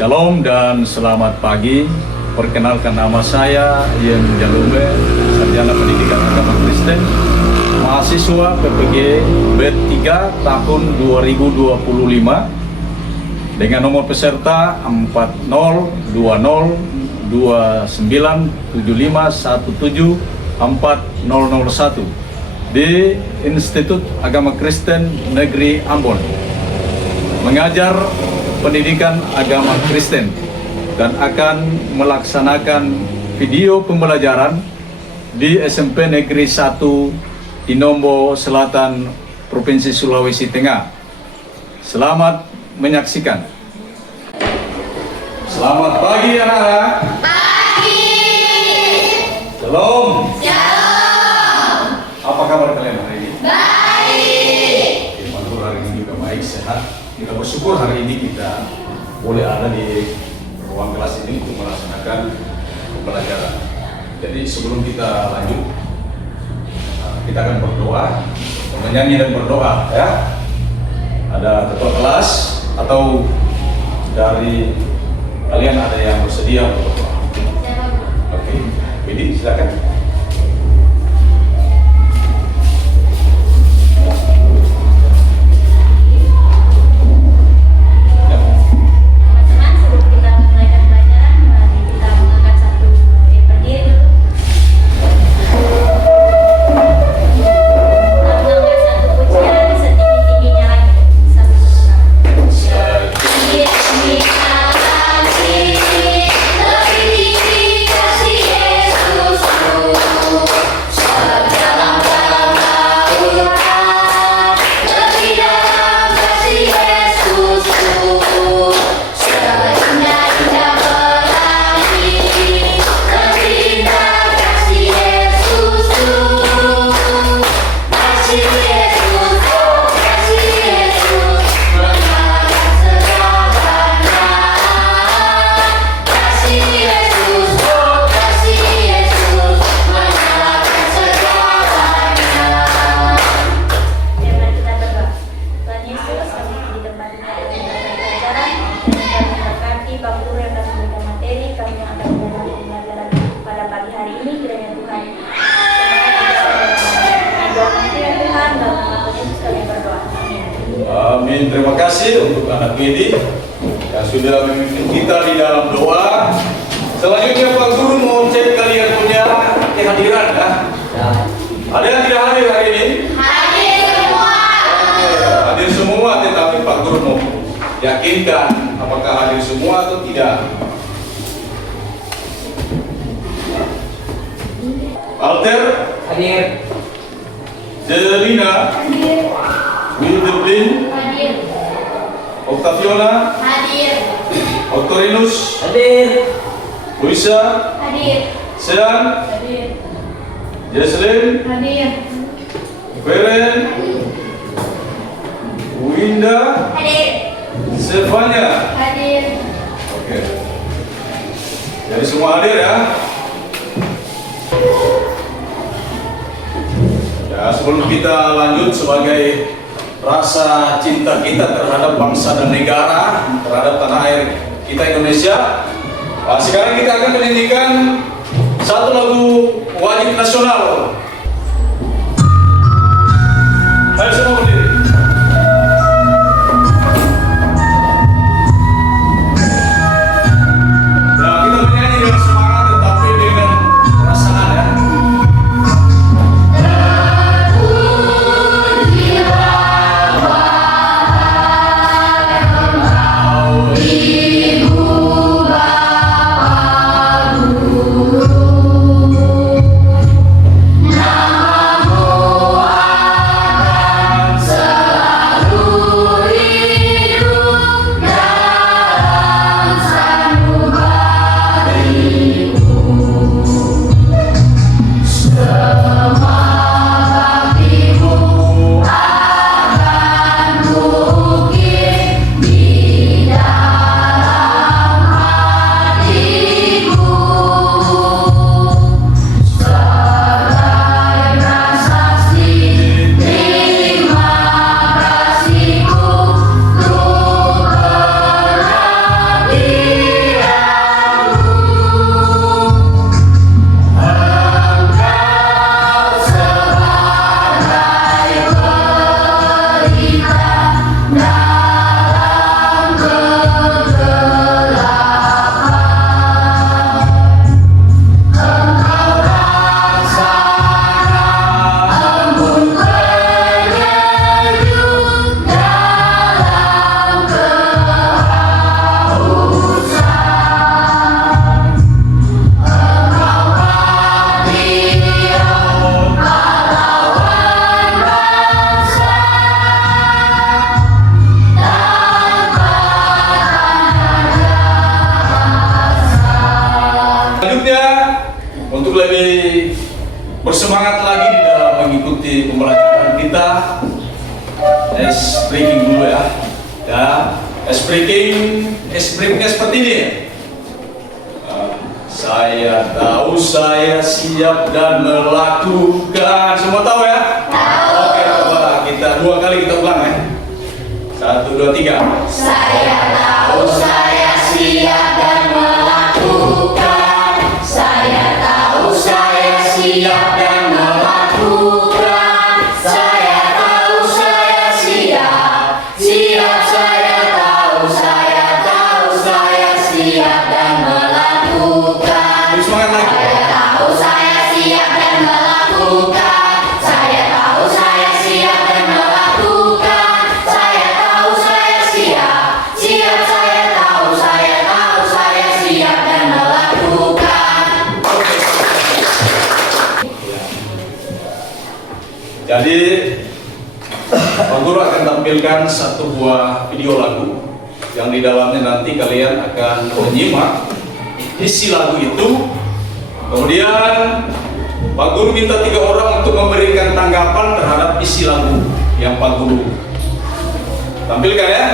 Shalom dan selamat pagi. Perkenalkan, nama saya Ian Jalumbe, Sarjana Pendidikan Agama Kristen, mahasiswa PPG B3 tahun 2025 dengan nomor peserta 40202975174001 di Institut Agama Kristen Negeri Ambon. Mengajar pendidikan agama Kristen dan akan melaksanakan video pembelajaran di SMP Negeri 1 Inombo Selatan, Provinsi Sulawesi Tengah. Selamat menyaksikan. Selamat pagi anak-anak. Pagi. Shalom. Shalom. Apa kabar kalian hari ini? Baik. Manur hari ini juga baik, sehat. Kita bersyukur hari ini kita boleh ada di ruang kelas ini untuk melaksanakan pembelajaran. Jadi sebelum kita lanjut, kita akan berdoa, menyanyi dan berdoa, ya. Ada ketua kelas atau dari kalian ada yang bersedia untuk berdoa? Oke, Bidi silakan. Amin. Terima kasih untuk anak Bidi yang sudah memimpin kita di dalam doa. Selanjutnya Pak Guru mau cek kalian punya kehadiran, ya? Ada yang tidak hadir hari ini? Hadir semua. Oke, hadir semua, tetapi Pak Guru mau yakinkan apakah hadir semua atau tidak. Alter Hadir. Jelina Hadir. Wildeblin Hadir. Octaviona Hadir. Octorinus Hadir. Luisa Hadir. Sean Hadir. Jesslyn Hadir. Feren Winda Hadir. Silvania. Hadir. Oke. Jadi semua hadir, ya. Ya, sebelum kita lanjut, sebagai rasa cinta kita terhadap bangsa dan negara, terhadap tanah air kita Indonesia, sekarang kita akan menyanyikan satu lagu wajib nasional. Ayo semua berdiri. Nah, kita menyanyi dengan semangat tetapi dengan perasaan, ya. Ibu bapak guru. lebih bersemangat lagi di dalam mengikuti pembelajaran kita, ice breaking dulu ya. Ya, ice breakingnya seperti ini. Saya tahu, saya siap dan melakukan. Semua tahu ya? Tahu. Oke, coba kita 2 kali kita ulang ya. 1, 2, 3. Saya tahu, saya siap dan melakukan. Saya tahu, saya siap dan melakukan. Saya tahu, saya siap. Siap, saya tahu, saya siap dan melakukan. Lebih semangat lagi. Saya tahu, saya siap dan melakukan. Saya tahu, saya siap dan melakukan. Saya tahu, saya siap. Siap, saya tahu, saya siap dan melakukan. Jadi Pak Guru akan tampilkan satu buah video lagu yang di dalamnya nanti kalian akan menyimak isi lagu itu. Kemudian Pak Guru minta 3 orang untuk memberikan tanggapan terhadap isi lagu yang Pak Guru tampilkan ya.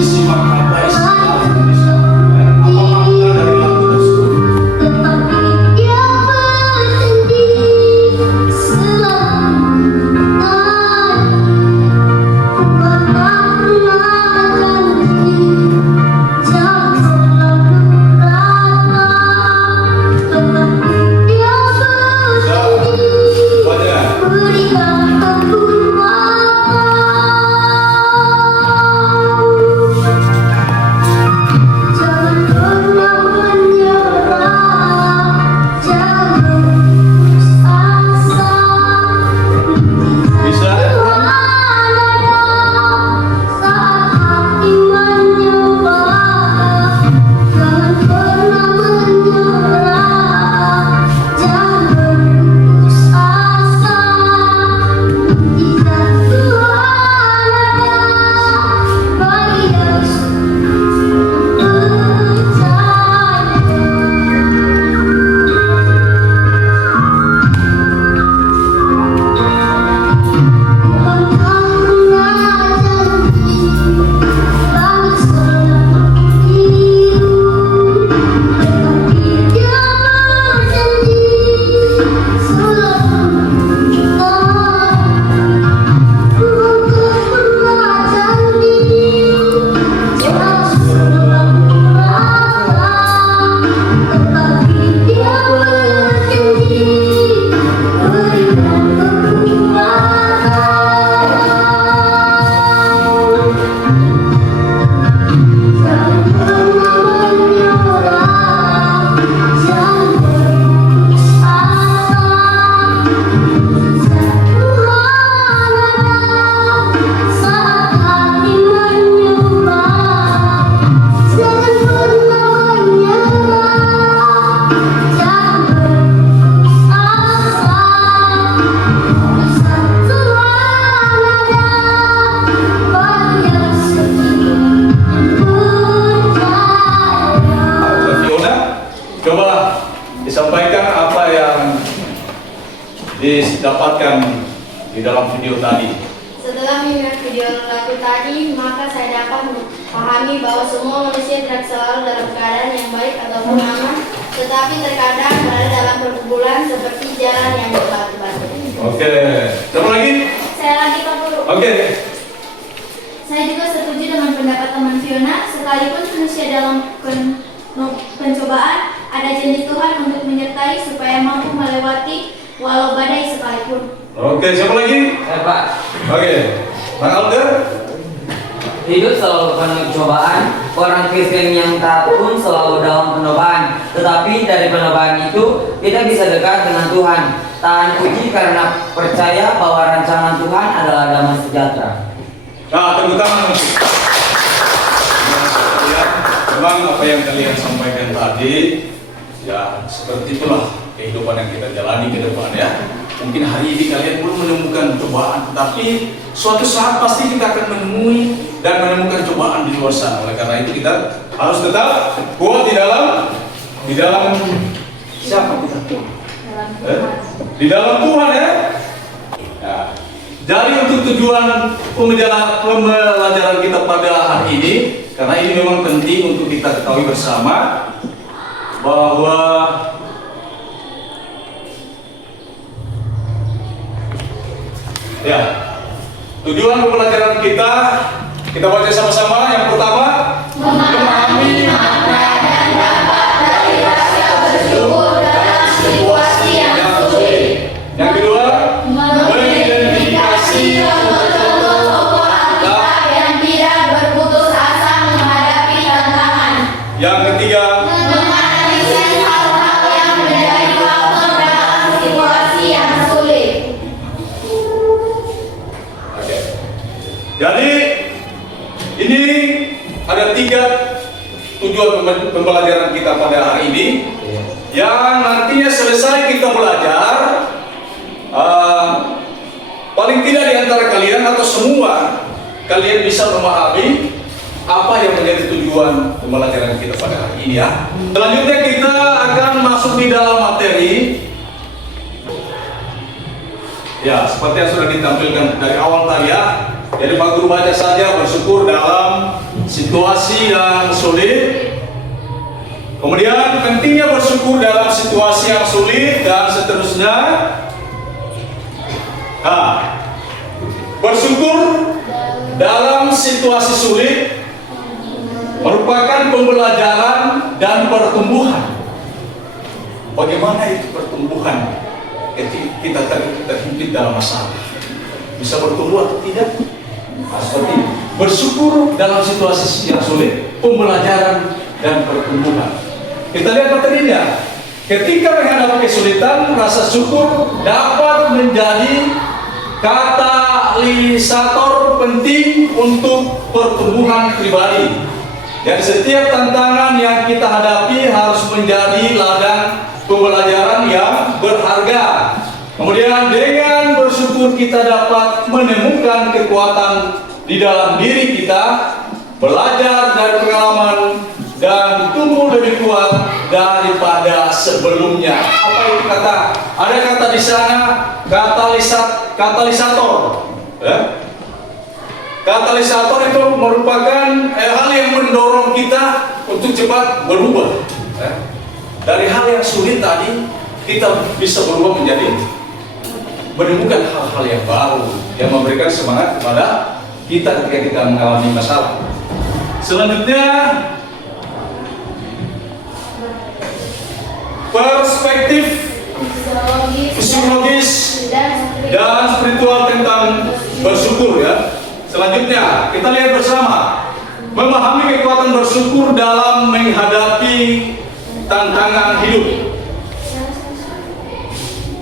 Disimak apa isi lagu, apa makna dari lagu tersebut. Tetapi dia berjanji selama janji jangan selalu rata. Tetapi dia berjanji berikan kekuatan. Jangan pernah menyerah, jangan putus asa. Bisa ya? Tuhan ada saat hati menyembah. Jangan pernah menyerah, jangan putus asa. Mukjizat Tuhan ada bagi yang disampaikan apa yang didapatkan di dalam video tadi. Setelah melihat video lagu tadi, maka saya dapat memahami bahwa semua manusia tidak selalu dalam keadaan yang baik ataupun aman, tetapi terkadang berada dalam pergumulan seperti jalan yang berbatu-batu. Oke, siapa lagi? Saya lagi Pak Guru. Oke. Saya juga setuju dengan pendapat teman Fiona, sekalipun manusia dalam pencobaan, ada janji Tuhan untuk menyertai supaya mampu melewati walau badai sekalipun. Oke, siapa lagi? Saya Pak, Oke, Bang Alder. hidup selalu penuh cobaan. Orang Kristen yang taat pun selalu dalam penobaan. Tetapi dari penobaan itu kita bisa dekat dengan Tuhan. Tahan uji karena percaya bahwa rancangan Tuhan adalah damai sejahtera. Nah, tepuk tangan. Memang apa yang kalian sampaikan tadi, ya seperti itulah kehidupan yang kita jalani ke depan ya. Mungkin hari ini kalian belum menemukan cobaan, tetapi suatu saat pasti kita akan menemui dan menemukan cobaan di luar sana. Oleh karena itu kita harus tetap kuat di dalam siapa kita? Di dalam Tuhan ya. Nah, jadi untuk tujuan pembelajaran kita pada hari ini, karena ini memang penting untuk kita ketahui bersama bahwa ya, tujuan pembelajaran kita baca sama-sama. Yang pertama, Memahami makna dan dampak dari rasa bersyukur dalam situasi yang sulit. yang kedua, Mengidentifikasi contoh-contoh tokoh Alkitab yang tidak berputus asa menghadapi tantangan. yang ketiga, Menganalisis hal-hal yang menjadi faktor dalam situasi yang sulit. oke. Jadi ini ada 3 tujuan pembelajaran kita pada hari ini, yang nantinya selesai kita belajar, paling tidak di antara kalian atau semua kalian bisa memahami apa yang menjadi tujuan pembelajaran kita pada hari ini ya. Selanjutnya kita akan masuk di dalam materi. Ya, seperti yang sudah ditampilkan dari awal tadi ya. Jadi Pak Guru baca saja, bersyukur dalam situasi yang sulit. Kemudian pentingnya bersyukur dalam situasi yang sulit dan seterusnya. Nah, bersyukur dalam situasi sulit merupakan pembelajaran dan pertumbuhan. Bagaimana itu pertumbuhan ketika kita terhimpit dalam masalah? Bisa bertumbuh atau tidak? Nah, seperti ini. Bersyukur dalam situasi yang sulit, pembelajaran dan pertumbuhan. Kita lihat materinya. Ketika menghadapi kesulitan, rasa syukur dapat menjadi katalisator penting untuk pertumbuhan pribadi. Dan setiap tantangan yang kita hadapi harus menjadi ladang pembelajaran yang berharga. Kemudian dengan bersyukur kita dapat menemukan kekuatan di dalam diri kita, belajar dari pengalaman dan tumbuh lebih kuat daripada sebelumnya. Apa itu kata? Ada kata di sana katalisator. Ya? Katalisator itu merupakan hal yang mendorong kita untuk cepat berubah. Ya? Dari hal yang sulit tadi kita bisa berubah menjadi menemukan hal-hal yang baru yang memberikan semangat kepada kita ketika kita mengalami masalah. Selanjutnya, perspektif psikologis dan spiritual tentang bersyukur ya. Selanjutnya, kita lihat bersama memahami kekuatan bersyukur dalam menghadapi tantangan hidup.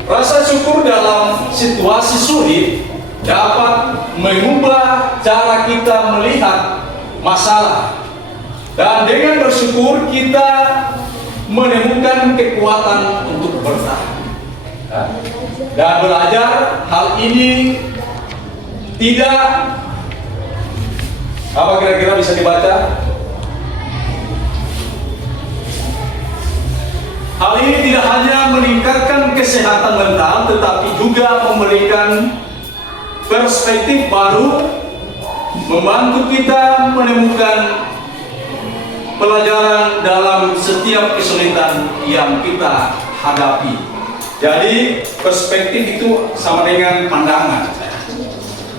Rasa syukur dalam situasi sulit dapat mengubah cara kita melihat masalah. Dan dengan bersyukur kita menemukan kekuatan untuk bertahan. Dan belajar hal ini tidak, apa kira-kira bisa dibaca? Hal ini tidak hanya meningkatkan kesehatan mental, tetapi juga memberikan perspektif baru, membantu kita menemukan pelajaran dalam setiap kesulitan yang kita hadapi. Jadi perspektif itu sama dengan pandangan.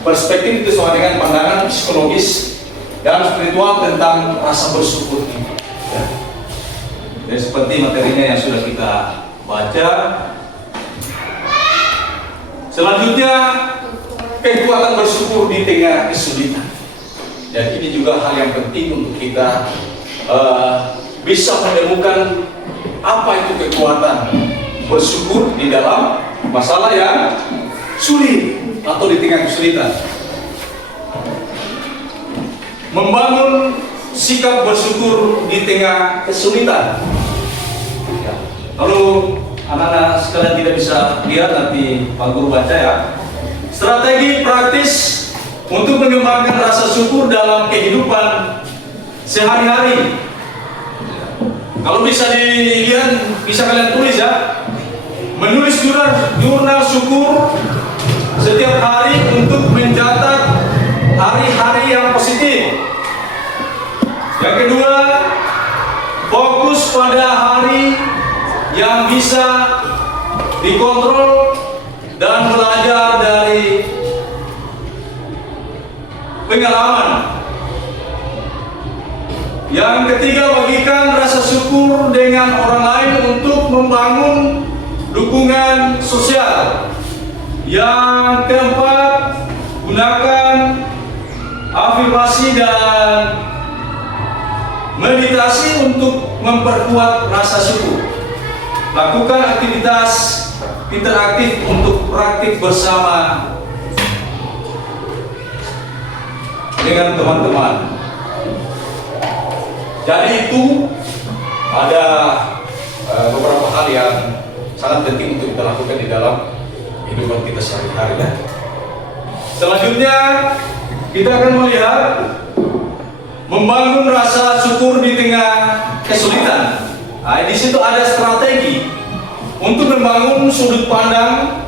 Perspektif itu sama dengan pandangan psikologis dan spiritual tentang rasa bersyukur ini. Jadi seperti materinya yang sudah kita baca. Selanjutnya, kekuatan bersyukur di tengah kesulitan. Dan ini juga hal yang penting untuk kita bisa menemukan apa itu kekuatan bersyukur di dalam masalah yang sulit atau di tengah kesulitan. Membangun sikap bersyukur di tengah kesulitan. Ya. Kalau anak-anak sekalian tidak bisa lihat, nanti Pak Guru baca ya. Strategi praktis untuk mengembangkan rasa syukur dalam kehidupan sehari-hari. Kalau bisa dilihat, bisa kalian tulis ya. Menulis jurnal syukur setiap hari untuk mencatat hari-hari yang positif. Yang kedua, fokus pada hari yang bisa dikontrol dan belajar dari pengalaman. Yang ketiga, bagikan rasa syukur dengan orang lain untuk membangun dukungan sosial. Yang keempat, gunakan afirmasi dan meditasi untuk memperkuat rasa syukur. Lakukan aktivitas interaktif untuk praktik bersama dengan teman-teman. Jadi itu ada beberapa hal yang sangat penting untuk kita lakukan di dalam kehidupan kita sehari-hari. Ya. Selanjutnya kita akan melihat membangun rasa syukur di tengah kesulitan. Nah, di situ ada strategi untuk membangun sudut pandang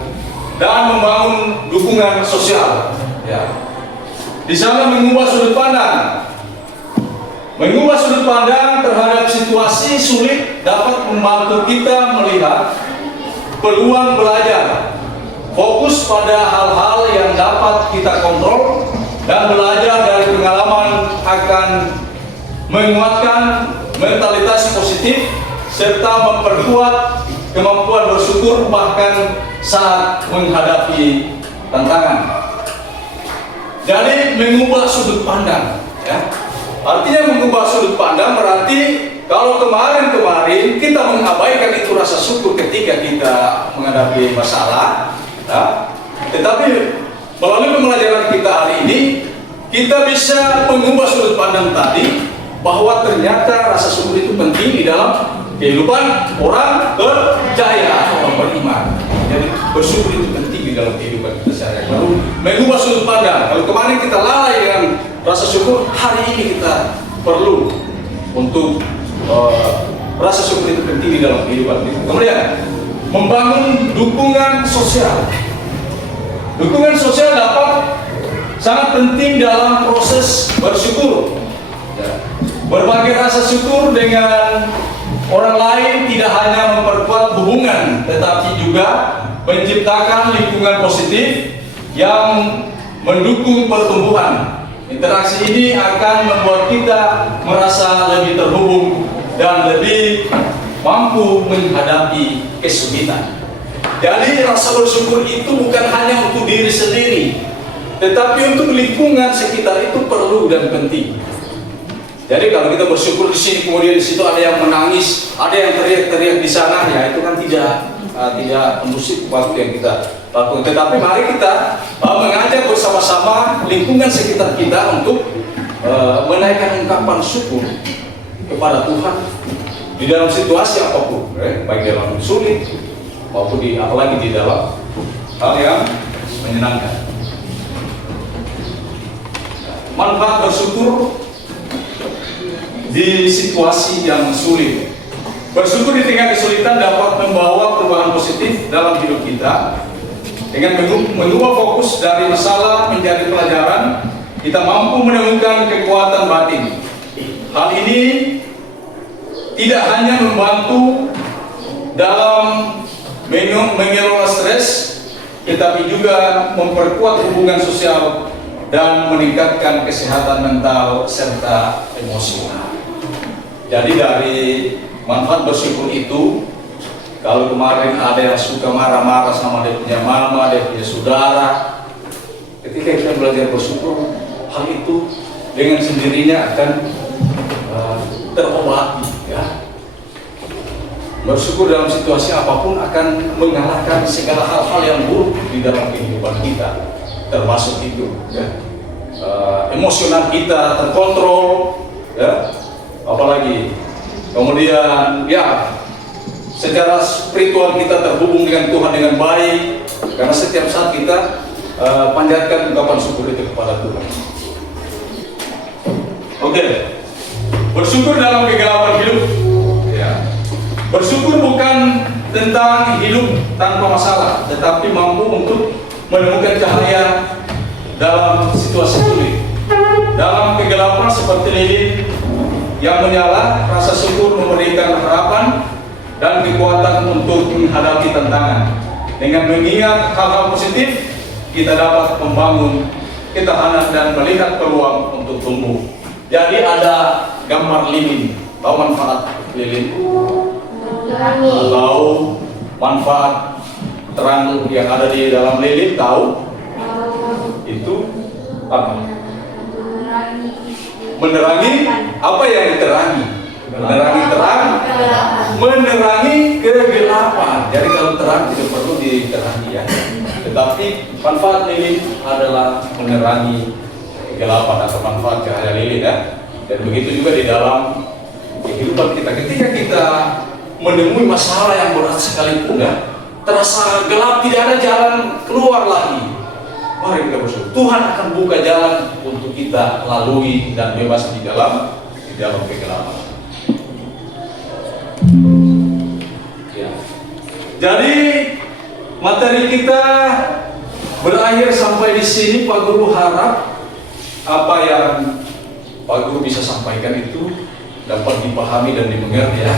dan membangun dukungan sosial. Ya. Di sana mengubah sudut pandang. Mengubah sudut pandang terhadap situasi sulit dapat membantu kita melihat peluang belajar. Fokus pada hal-hal yang dapat kita kontrol dan belajar dari pengalaman akan menguatkan mentalitas positif serta memperkuat kemampuan bersyukur bahkan saat menghadapi tantangan. Jadi mengubah sudut pandang, ya. Artinya mengubah sudut pandang berarti kalau kemarin kita mengabaikan itu rasa syukur ketika kita menghadapi masalah, ya. Tetapi melalui pembelajaran kita hari ini kita bisa mengubah sudut pandang tadi bahwa ternyata rasa syukur itu penting di dalam kehidupan orang percaya atau orang beriman. Jadi bersyukur itu penting di dalam kehidupan kita sehari-hari. Baru mengubah sudut pandang. Kalau kemarin kita lalai dengan rasa syukur, hari ini kita perlu untuk rasa syukur itu penting di dalam kehidupan kita. Kemudian membangun dukungan sosial. Dukungan sosial dapat sangat penting dalam proses bersyukur. Berbagi rasa syukur dengan orang lain tidak hanya memperkuat hubungan, tetapi juga menciptakan lingkungan positif yang mendukung pertumbuhan. Interaksi ini akan membuat kita merasa lebih terhubung dan lebih mampu menghadapi kesulitan. Jadi rasa bersyukur itu bukan hanya untuk diri sendiri, tetapi untuk lingkungan sekitar itu perlu dan penting. Jadi kalau kita bersyukur di sini, kemudian di situ ada yang menangis, ada yang teriak-teriak di sana, ya itu kan tidak kondusif waktu yang kita lakukan. Tetapi mari kita mengajak bersama-sama lingkungan sekitar kita untuk menaikkan ungkapan syukur kepada Tuhan di dalam situasi apapun, baik dalam sulit maupun apalagi di dalam hal yang menyenangkan. Manfaat bersyukur di situasi yang sulit. Bersyukur di tengah kesulitan dapat membawa perubahan positif dalam hidup kita. Dengan mengubah fokus dari masalah menjadi pelajaran, kita mampu menemukan kekuatan batin. Hal ini tidak hanya membantu dalam mengelola stres, tetapi juga memperkuat hubungan sosial dan meningkatkan kesehatan mental serta emosional. Jadi dari manfaat bersyukur itu, kalau kemarin ada yang suka marah-marah sama dia punya mama, dia punya saudara, ketika kita belajar bersyukur, hal itu dengan sendirinya akan terobati, ya. bersyukur dalam situasi apapun akan mengalahkan segala hal-hal yang buruk di dalam kehidupan kita, termasuk itu ya. Emosional kita terkontrol ya, apalagi kemudian ya secara spiritual kita terhubung dengan Tuhan dengan baik, karena setiap saat kita panjatkan ungkapan syukur itu kepada Tuhan. Oke, bersyukur dalam kegelapan hidup ya. Bersyukur bukan tentang hidup tanpa masalah, tetapi mampu untuk menemukan cahaya dalam situasi sulit. Dalam kegelapan seperti lilin yang menyala, rasa syukur memberikan harapan dan kekuatan untuk menghadapi tantangan. Dengan mengingat hal-hal positif, kita dapat membangun ketahanan dan melihat peluang untuk tumbuh. Jadi ada gambar lilin, tahu manfaat lilin? Tahu manfaat terang yang ada di dalam lilin? Tahu? Itu apa? Menerangi apa yang diterangi? Menerangi terang, menerangi kegelapan. Jadi kalau terang tidak perlu diterangi ya. Tetapi manfaat lilin adalah menerangi kegelapan atau manfaat cahaya lilin ya. Dan begitu juga di dalam kehidupan kita. Ketika kita menemui masalah yang berat sekalipun ya, terasa gelap, tidak ada jalan keluar lagi, mari kita bersyukur. Tuhan akan buka jalan untuk kita lalui dan bebas di dalam kegelapan. Ya. Jadi materi kita berakhir sampai di sini. Pak Guru harap apa yang Pak Guru bisa sampaikan itu dapat dipahami dan dimengerti ya.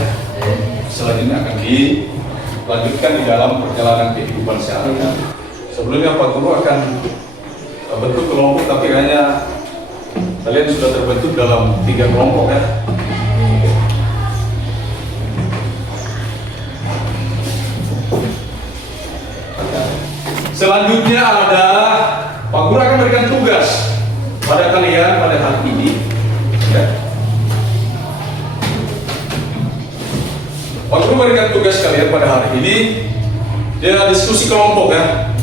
Selanjutnya akan dilanjutkan di dalam perjalanan kehidupan sehari-hari. Sebelumnya Pak Guru akan bentuk kelompok, tapi kayaknya kalian sudah terbentuk dalam 3 kelompok ya. Selanjutnya ada Pak Guru akan berikan tugas pada kalian pada hari ini ya. Pak Guru berikan tugas kalian pada hari ini, dia diskusi kelompok ya.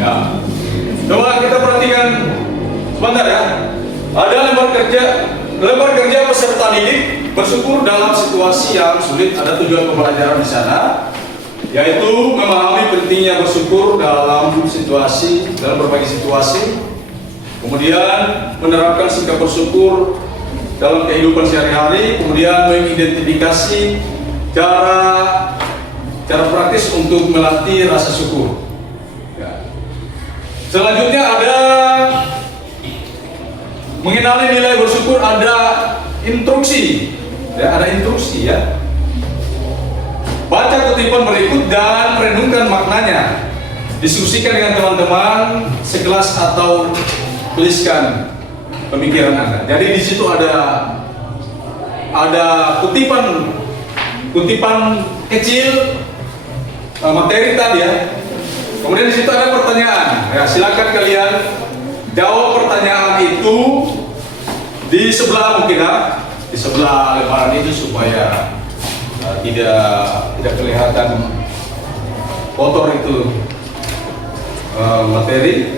Ya, coba kita perhatikan sebentar ya. Ada lembar kerja peserta didik bersyukur dalam situasi yang sulit. Ada tujuan pembelajaran di sana, yaitu memahami pentingnya bersyukur dalam berbagai situasi. Kemudian menerapkan sikap bersyukur dalam kehidupan sehari-hari. Kemudian mengidentifikasi cara praktis untuk melatih rasa syukur. Ya. Selanjutnya ada mengenali nilai bersyukur, ada instruksi ya, ada instruksi ya. Baca kutipan berikut dan renungkan maknanya. Diskusikan dengan teman-teman sekelas atau tuliskan pemikiran Anda. Jadi di situ ada kutipan kecil materi tadi ya. Kemudian di situ ada pertanyaan. Ya, silakan kalian jawab pertanyaan itu di sebelah mungkin ya, di sebelah lembaran itu supaya tidak kelihatan kotor itu materi.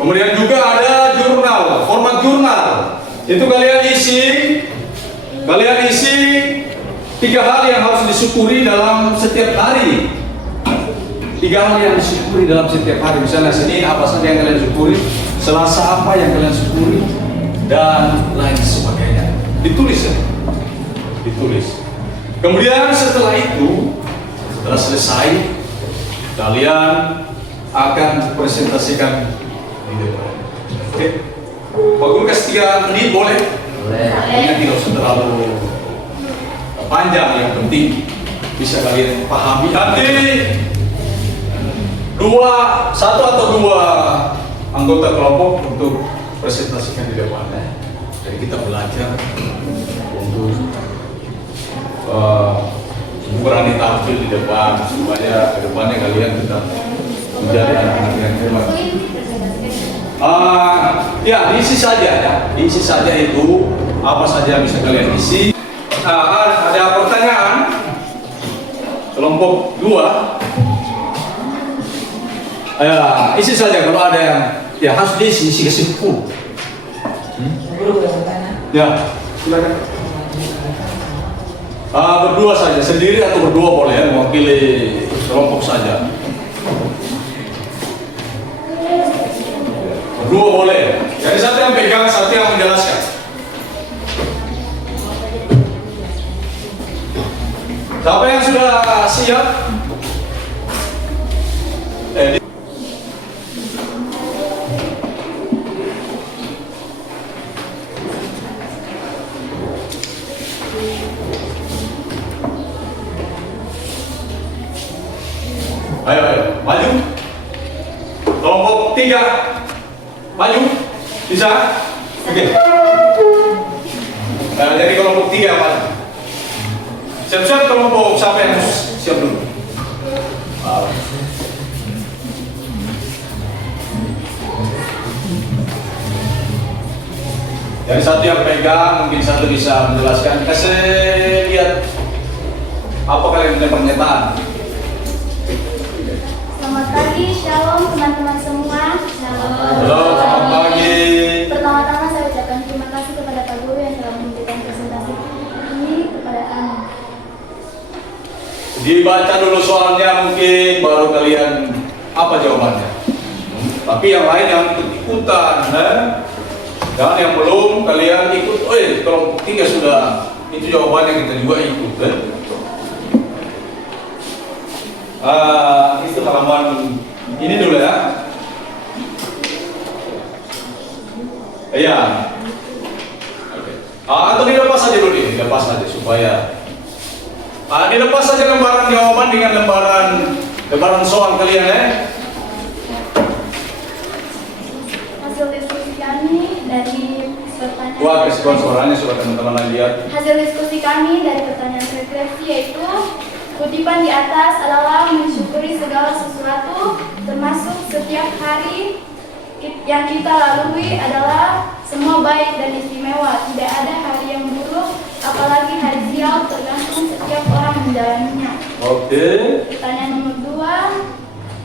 Kemudian juga ada jurnal, format jurnal. Itu kalian isi 3 hal yang harus disyukuri dalam setiap hari. 3 hal yang disyukuri dalam setiap hari. Misalnya Senin apa saja yang kalian syukuri, Selasa apa yang kalian syukuri, dan lain sebagainya. Ditulis ya. Ditulis. Kemudian setelah selesai, kalian akan presentasikan di depan. Oke. Pak Guru kasih 3 menit boleh? Boleh. Tidak usah terlalu panjang, yang penting bisa kalian pahami. Nanti 1 atau 2 anggota kelompok untuk presentasikan di depan. Jadi kita belajar untuk berani tampil di depan supaya kedepannya kalian tetap menjadi anak-anak yang hebat. Ya, diisi saja ya, diisi saja itu apa saja bisa kalian isi. Ada pertanyaan kelompok 2. Isi saja kalau ada yang ya harus diisi ke 10. Ya, silakan. Berdua saja, sendiri atau berdua boleh ya, mewakili kelompok saja. Berdua boleh. Jadi satu yang pegang, satu yang menjelaskan. Siapa yang sudah siap? Ayo, maju. Kelompok 3, maju. Bisa? Oke. Jadi kelompok 3 maju. Siap-siap kelompok, siapa yang siap dulu? Jadi satu yang pegang, mungkin satu bisa menjelaskan. Kasih lihat apa kalian punya pernyataan. Selamat pagi, shalom teman-teman semua. Halo, selamat pagi. Pertama-tama saya ucapkan terima kasih kepada Pak Guru yang telah memberikan presentasi ini kepada kami. Dibaca dulu soalnya mungkin baru kalian apa jawabannya. Tapi yang lain yang ikut-ikutan, dan yang belum kalian ikut. Kelompok 3 sudah itu jawabannya, kita juga ikut. Itu halaman ini dulu ya. Iya. Oke. Atau dilepas saja dulu nih, dilepas saja supaya dilepas saja lembaran jawaban dengan lembaran soal kalian ya. Hasil diskusi kami dari pertanyaan. Buat respon suaranya sudah teman-teman lihat. Hasil diskusi kami dari pertanyaan refleksi yaitu kutipan di atas adalah mensyukuri segala sesuatu, termasuk setiap hari yang kita lalui adalah semua baik dan istimewa. Tidak ada hari yang buruk, apalagi hari sial, tergantung setiap orang menjalaninya. Oke. Pertanyaan nomor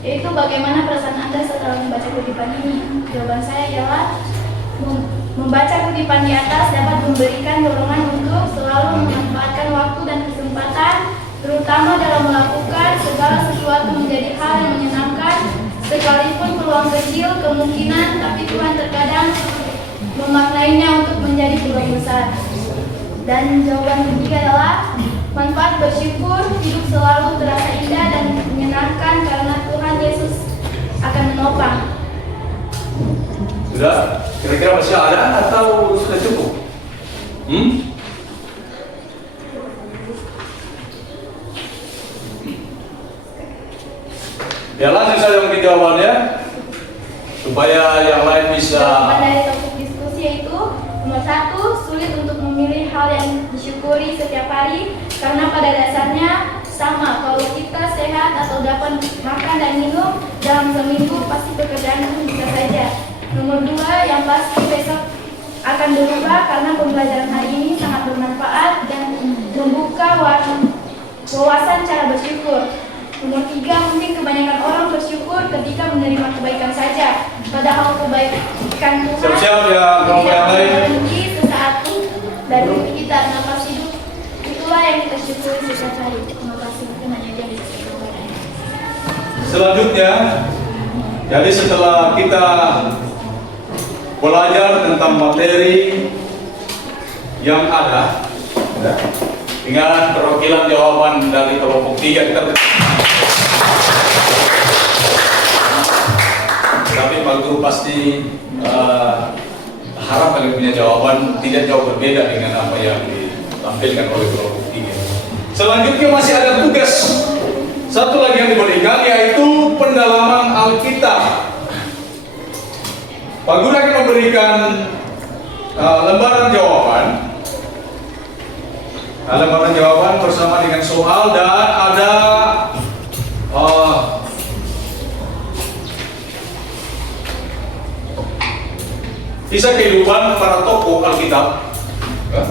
2, yaitu bagaimana perasaan Anda setelah membaca kutipan ini? Jawaban saya ialah membaca kutipan di atas dapat memberikan dorongan untuk selalu memanfaatkan waktu dan kesempatan, terutama dalam melakukan segala sesuatu menjadi hal yang menyenangkan, sekalipun peluang kecil kemungkinan, tapi Tuhan terkadang memaknainya untuk menjadi peluang besar. Dan jawaban ketiga adalah manfaat bersyukur, hidup selalu terasa indah dan menyenangkan karena Tuhan Yesus akan menopang. Sudah? Kira-kira masih ada atau sudah cukup? Ya langsung saja mungkin jawabannya supaya yang lain bisa. Jawaban dari topik diskusi yaitu nomor 1, sulit untuk memilih hal yang disyukuri setiap hari karena pada dasarnya sama. Kalau kita sehat atau dapat makan dan minum dalam seminggu, pasti pekerjaan itu bisa saja. Nomor 2, yang pasti besok akan berubah karena pembelajaran hari ini sangat bermanfaat dan membuka wawasan cara bersyukur. Nomor 3, mungkin kebanyakan orang bersyukur ketika menerima kebaikan saja, padahal kebaikan Tuhan Siap-siap ya, kelompok yang lain. berhenti sesaat dari kita nafas hidup. Itulah yang kita syukuri setiap hari. Terima kasih. Mungkin hanya dia di sini. Selanjutnya, jadi setelah kita belajar tentang materi yang ada, dengan perwakilan jawaban dari kelompok 3 kita. Tapi Pak Guru pasti harap kalian punya jawaban tidak jauh berbeda dengan apa yang ditampilkan oleh kelompok 3. Selanjutnya masih ada tugas satu lagi yang diberikan, yaitu pendalaman Alkitab. Pak Guru akan memberikan lembaran jawaban lembaran jawaban bersama dengan soal dan ada kisah kehidupan para tokoh Alkitab. Ya.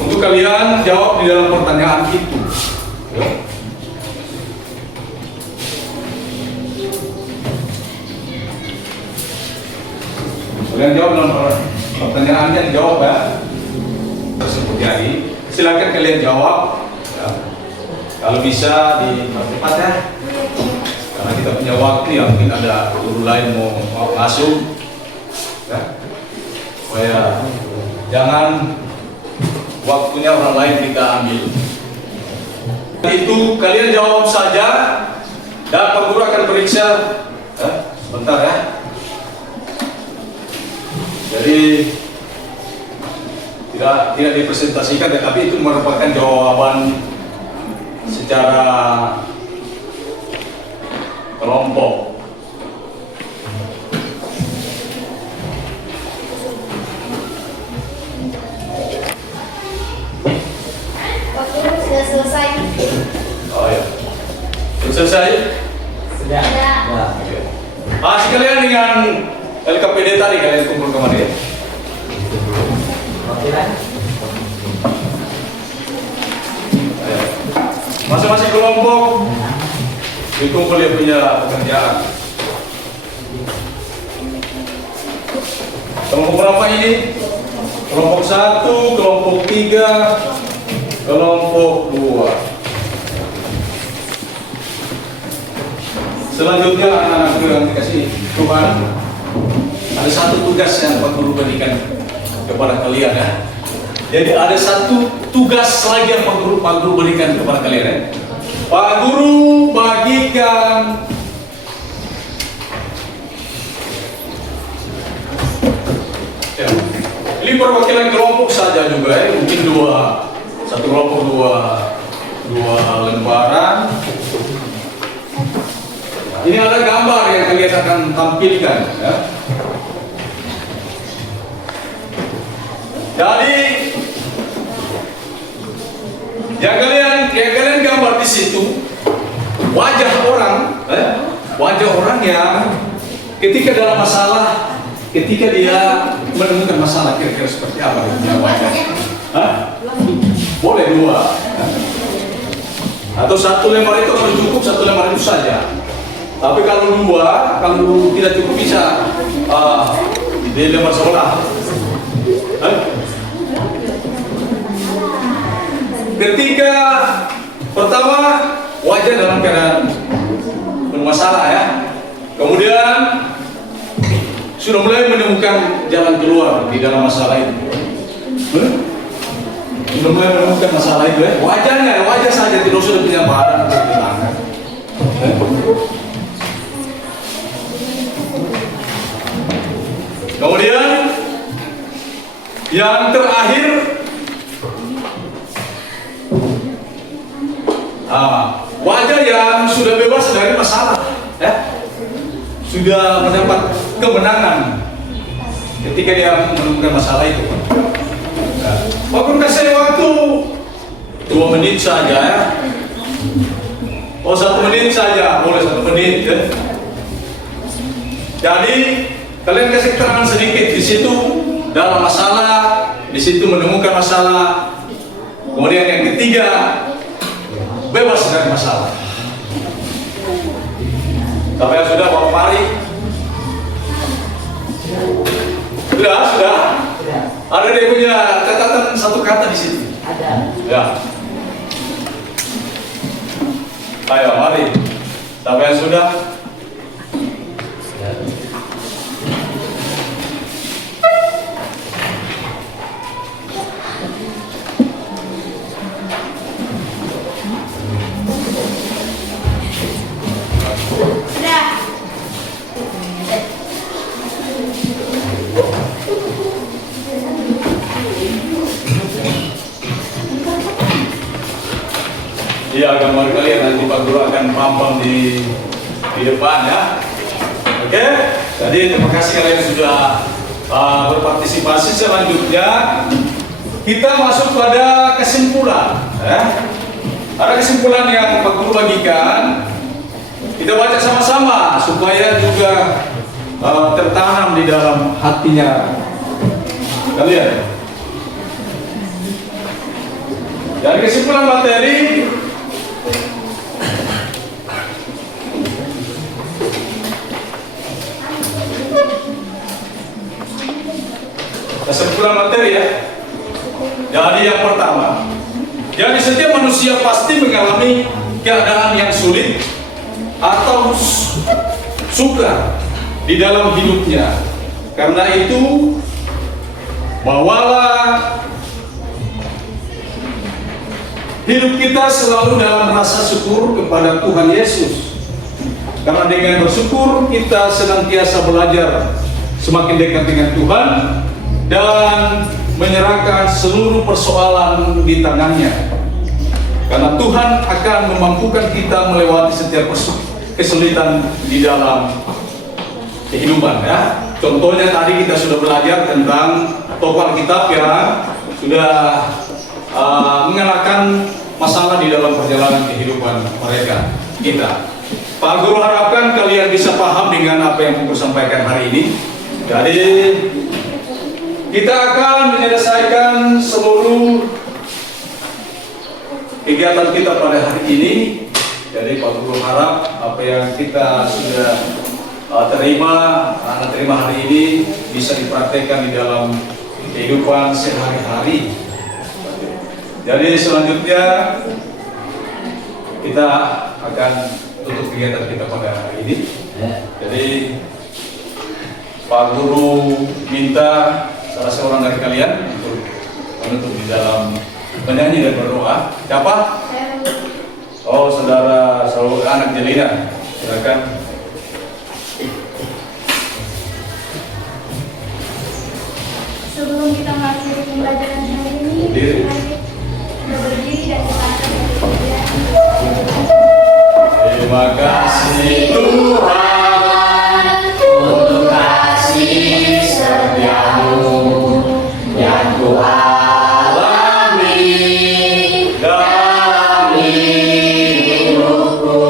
Untuk kalian jawab di dalam pertanyaan itu. Ya. Kalian jawab dalam pertanyaannya, dijawab ya. Tersebut jadi, silakan kalian jawab. Ya. Kalau bisa dipercepat ya. Karena kita punya waktu yang mungkin ada guru lain mau masuk. Ya. Supaya jangan waktunya orang lain kita ambil. Itu kalian jawab saja dan Pak Guru akan periksa. Sebentar ya. Jadi tidak dipresentasikan, tetapi itu merupakan jawaban secara kelompok. Sudah selesai. Oh ya, sudah selesai? Sudah. Sudah. Oke. Sekalian dengan LKPD tadi kalian kumpul kemarin. Oke lah. Masing-masing kelompok dikumpul dia punya pekerjaan. Kelompok berapa ini? Kelompok 1, kelompok 3, kelompok 2. Selanjutnya anak-anakku yang dikasih Tuhan, ada satu tugas yang Pak Guru berikan kepada kalian ya. Jadi ada satu tugas lagi yang Pak Guru berikan kepada kalian ya. Pak Guru bagikan ya. Ini perwakilan kelompok saja juga ya. Mungkin satu kelompok dua lembaran. Ini ada gambar yang kalian akan tampilkan ya. Jadi yang kalian gambar di situ wajah orang yang ketika dalam masalah, ketika dia menemukan masalah, kira-kira seperti apa dia wajah? Boleh 2 atau satu lembar itu kalau cukup, satu lembar itu saja. Tapi kalau 2, kalau tidak cukup bisa di lembar sebelah. Ketika pertama wajah dalam keadaan bermasalah ya, kemudian sudah mulai menemukan jalan keluar di dalam masalah itu. Sudah mulai menemukan masalah itu ya. Wajahnya, wajah saja, tidak sudah punya badan atau tangan. Kemudian yang terakhir wajah yang sudah bebas dari masalah ya. Sudah mendapat kemenangan ketika dia menemukan masalah itu. Pak Guru kasih waktu 2 menit saja ya. 1 menit saja, boleh 1 menit ya. Jadi kalian kasih keterangan sedikit di situ dalam masalah, di situ menemukan masalah. Kemudian yang ketiga, bebas dari masalah. Sampai yang sudah Bapak mari. Sudah. Ada dia punya catatan 1 kata di situ. Ada. Ya. Ayo mari. Sampai yang sudah. Iya, gambar kalian nanti Pak Guru akan pampang di depan ya. Oke, jadi terima kasih kalian sudah berpartisipasi. Selanjutnya kita masuk pada kesimpulan. Ya. Ada kesimpulan yang Pak Guru bagikan. Kita baca sama-sama supaya juga tertanam di dalam hatinya kalian. Dari kesimpulan materi, ya. Jadi yang pertama, jadi setiap manusia pasti mengalami keadaan yang sulit atau suka di dalam hidupnya. Karena itu, bawalah hidup kita selalu dalam rasa syukur kepada Tuhan Yesus. Karena dengan bersyukur kita senantiasa belajar semakin dekat dengan Tuhan dan menyerahkan seluruh persoalan di tangannya. Karena Tuhan akan memampukan kita melewati setiap kesulitan di dalam kehidupan, ya. Contohnya tadi kita sudah belajar tentang tokoh Alkitab yang sudah mengalahkan masalah di dalam perjalanan kehidupan mereka. Pak Guru harapkan kalian bisa paham dengan apa yang Guru sampaikan hari ini. Jadi kita akan menyelesaikan seluruh kegiatan kita pada hari ini. Jadi Pak Guru harap apa yang kita sudah terima hari ini bisa dipraktekkan di dalam kehidupan sehari-hari. Jadi selanjutnya kita akan tutup kegiatan kita pada hari ini. Jadi Pak Guru minta salah seorang dari kalian untuk menutup di dalam menyanyi dan berdoa. Siapa? Oh, saudara anak Jelina. Silakan. Sebelum kita mengakhiri pembelajaran hari ini, mari kita berdiri dan kita akan berdoa. Terima kasih Tuhan untuk kasih setiamu yang ku alami dalam hidupku.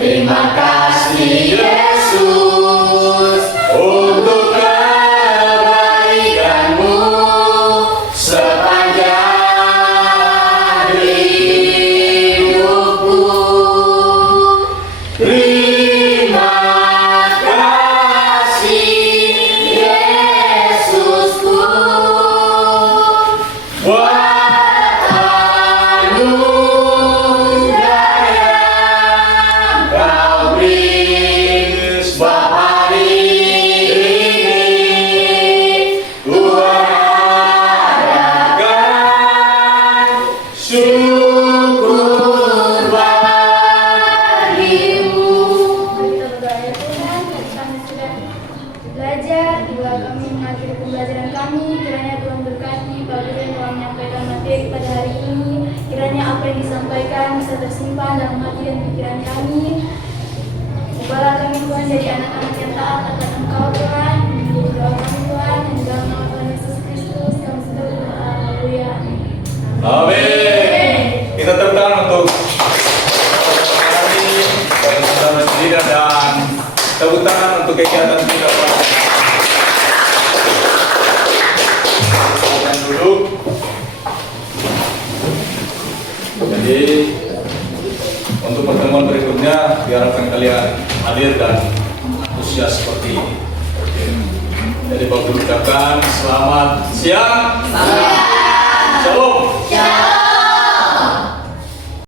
Terima kasih Yesus untuk kebaikanmu sepanjang hidupku. Terima kasih Yesusku buat anugerah yang Kau beri sebab hari ini ku adakan syukur bagimu. Kita berdoa ya Tuhan, kami sudah belajar, juga kami mengakhiri pembelajaran kami. Kiranya Tuhan berkati Pak Guru yang telah menyampaikan materi pada hari ini. Kiranya apa yang disampaikan bisa tersimpan dalam hati dan pikiran kami. Ubahlah kami Tuhan jadi anak-anak yang taat akan Engkau Tuhan. Menjadi doa kami Tuhan, dan dalam nama Tuhan Yesus Kristus kami sudah berdoa. Haleluya. Amin. Kita tepuk tangan untuk kami dari saudara Jelina dan tepuk tangan untuk kegiatan kita. Silakan duduk. Jadi untuk pertemuan berikutnya diharapkan kalian hadir dan antusias seperti ini. Jadi Pak Guru ucapkan selamat siang.